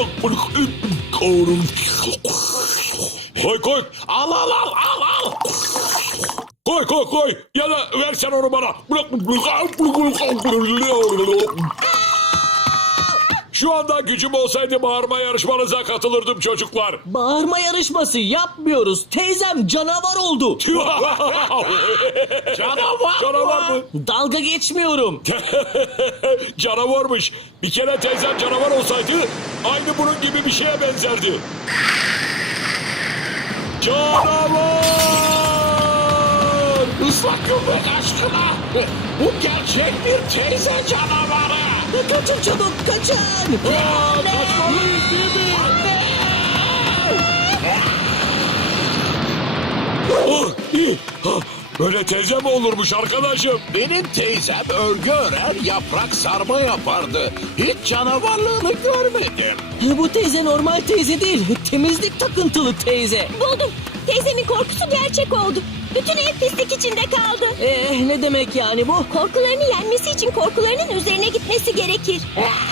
やっぱり、え、香 る。はい、来 い。あわわわわ来い来い Şu anda gücüm olsaydı bağırma yarışmanıza katılırdım çocuklar. Bağırma yarışması yapmıyoruz. Teyzem canavar oldu. canavar, canavar mı? Dalga geçmiyorum. Canavarmış. Bir kere teyzem canavar olsaydı aynı bunun gibi bir şeye benzerdi. Canavar! Kubik aşkına! Bu gerçek bir teyze canavarı! Kaçın çabuk kaçın! Kaçmalıyız değil mi? Anne! Böyle teyze mi olurmuş arkadaşım? Benim teyzem örgü örer, yaprak sarma yapardı. Hiç canavarlığını görmedim. Ya bu teyze normal teyze değil, temizlik takıntılı teyze. Buldum, teyzemin korkusu gerçek oldu. Bütün ev pislik içinde kaldı. Eee ne demek yani bu? Korkularını yenmesi için korkularının üzerine gitmesi gerekir. Ah!